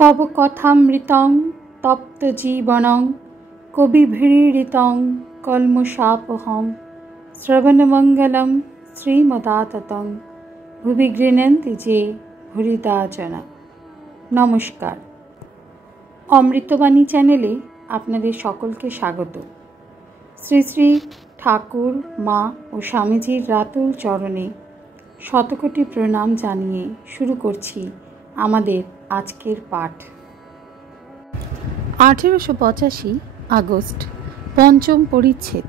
तव कथामृतं तप्तजीवनं कविभिरीडितं कल्मषापहं श्रवणमङ्गलं श्रीमदाततं भुवि गृह्णन्ति जे भूरिदा जना। नमस्कार, अमृतबाणी चैनेले आपनादेर सकलके स्वागत। श्री श्री ठाकुर मा और स्वामीजीर रातुल चरणे शतकोटी प्रणाम जानिए शुरू करछि आमादेर आजकेर पाठ। 1885 আগস্ট पंचम परिच्छेद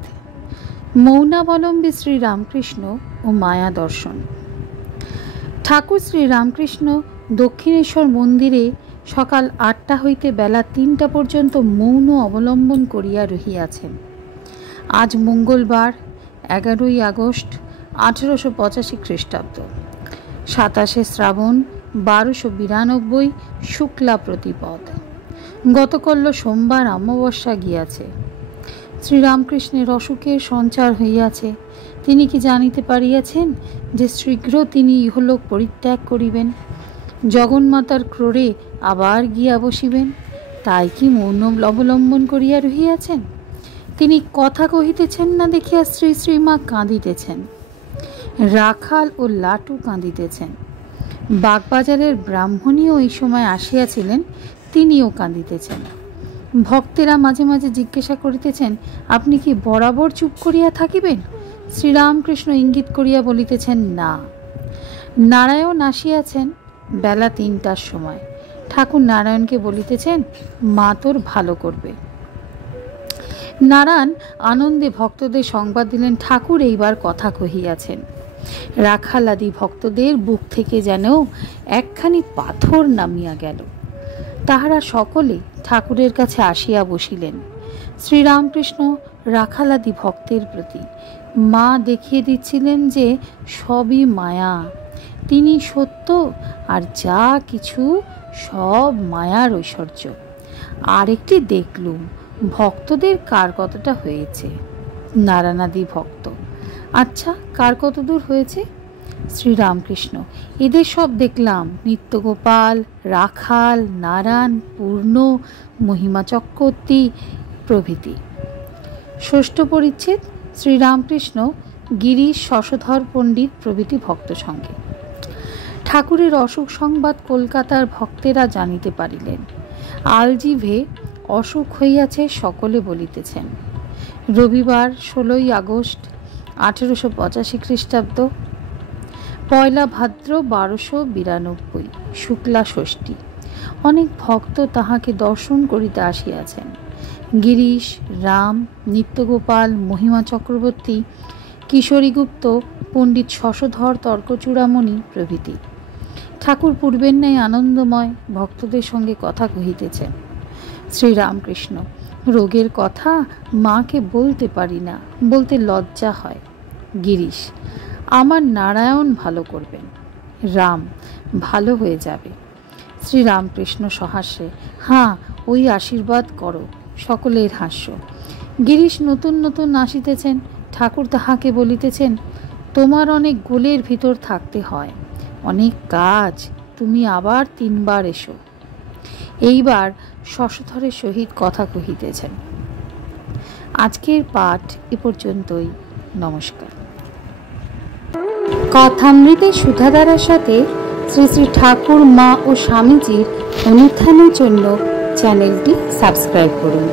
मौनावलम्बी श्री रामकृष्ण और माया दर्शन। ठाकुर श्री रामकृष्ण दक्षिणेश्वर मंदिरे सकाल 8टा हईते बेला 3टा पर्यन्त मौन अवलम्बन करिया रहियाछेन। आज मंगलबार 11 আগস্ট 1885 ख्रीष्टाब्द 27 श्रावण 1292 शुक्ला प्रतिपद। गतकाल सोमवार अमाबस्या गियाছে। श्रीरामकृष्णेर अशोकेर सञ्चार हইয়াছে। তিনি কি জানিতে পারিয়াছেন যে শীঘ্র তিনি ইহলোক পরিত্যাগ করিবেন, জগন্মাতার ক্রোড়ে আবার গিয়া বসিবেন? তাই কি মৌন অবলম্বন করিয়া রহিয়াছেন? তিনি কথা কহিতেছেন না দেখিয়া শ্রী শ্রীমা কাঁদিতেছেন, রাখাল ও লাটু কাঁদিতেছেন। বাগবাজারের ব্রাহ্মণীও এই সময় আসিয়াছিলেন, তিনিও কাঁদিতেছেন। ভক্তেরা মাঝে মাঝে জিজ্ঞাসা করিতেছেন, আপনি কি বরাবর চুপ করিয়া থাকিবেন? শ্রীরামকৃষ্ণ ইঙ্গিত করিয়া বলিতেছেন, না। নারায়ণ আসিয়াছেন বেলা 3টার সময়। ঠাকুর নারায়ণকে বলিতেছেন, মা তোর ভালো করবে। নারায়ণ আনন্দে ভক্তদের সংবাদ দিলেন, ঠাকুর এইবার কথা কহিয়াছেন। রাখালাদি ভক্তদের বুক থেকে যেন একখানি পাথর নামিয়া গেল। তাহারা সকলে ঠাকুরের কাছে আসিয়া বসিলেন। শ্রীরামকৃষ্ণ রাখালাদি ভক্তের প্রতি মা দেখিয়ে দিচ্ছিলেন যে সবই মায়া, তিনি সত্য, আর যা কিছু সব মায়ার ঐশ্বর্য। আরেকটি দেখলুম ভক্তদের কার কতটা হয়েছে। নারায়ণাদি ভক্ত, আচ্ছা কার কত দূর হয়েছে? শ্রীরামকৃষ্ণ, এদের সব দেখলাম, নিত্যগোপাল, রাখাল, নারায়ণ, পূর্ণ, মহিমা চক্রবর্তী প্রভৃতি। ষষ্ঠ পরিচ্ছেদ শ্রীরামকৃষ্ণ, গিরিশ, শশধর পণ্ডিত প্রভৃতি ভক্ত সঙ্গে। ঠাকুরের অসুখ সংবাদ কলকাতার ভক্তেরা জানিতে পারিলেন। আলজিভে অসুখ হইয়াছে সকলে বলিতেছেন। রবিবার 16 আগস্ট 1885 খ্রিস্টাব্দ, পয়লা ভাদ্র 1292 শুক্লা ষষ্ঠী। অনেক ভক্ত তাহাকে দর্শন করিতে আসিয়াছেন। গিরিশ, রাম, নিত্যগোপাল, মহিমা চক্রবর্তী, কিশোরীগুপ্ত, পণ্ডিত শশধর, তর্কচূড়ামণি প্রভৃতি। ঠাকুর পূর্বের ন্যায় আনন্দময় ভক্তদের সঙ্গে কথা কহিতেছেন। শ্রীরামকৃষ্ণ, রোগের কথা মাকে বলতে পারি না, বলতে লজ্জা হয়। গিরিশ, আমার নারায়ণ ভালো করবেন। রাম, ভালো হয়ে যাবে। শ্রীরামকৃষ্ণ সহাস্যে, হ্যাঁ ওই আশীর্বাদ করো। সকলের হাস্য। গিরিশ নতুন নতুন আসিতেছেন। ঠাকুর তাহাকে বলিতেছেন, তোমার অনেক গোলের ভিতর থাকতে হয়, অনেক কাজ, তুমি আবার 3 বার এসো। এইবার শশধরের সহিত কথা কহিতেছেন। আজকের পাঠ এ পর্যন্তই। নমস্কার। কথামৃতের সুধাধারার সাথে শ্রী শ্রী ঠাকুর মা ও স্বামীজির অনুধ্যানের জন্য চ্যানেলটি সাবস্ক্রাইব করুন।